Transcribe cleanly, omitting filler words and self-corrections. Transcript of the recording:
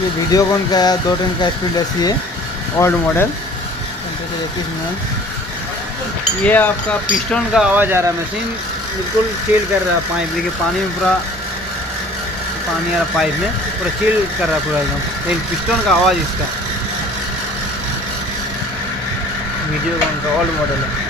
ये वीडियोकॉन का 2 टन का स्पीड ऐसी है, ओल्ड मॉडल, टेम्परेचर 31 मिनट। ये आपका पिस्टन का आवाज़ आ रहा है, मशीन बिल्कुल चिल कर रहा है पाइप, देखिए पानी में पूरा पानी आ रहा पाइप में, पूरा चिल कर रहा है पूरा एकदम, एक पिस्टन का आवाज़ इसका। वीडियोकॉन का ओल्ड मॉडल है।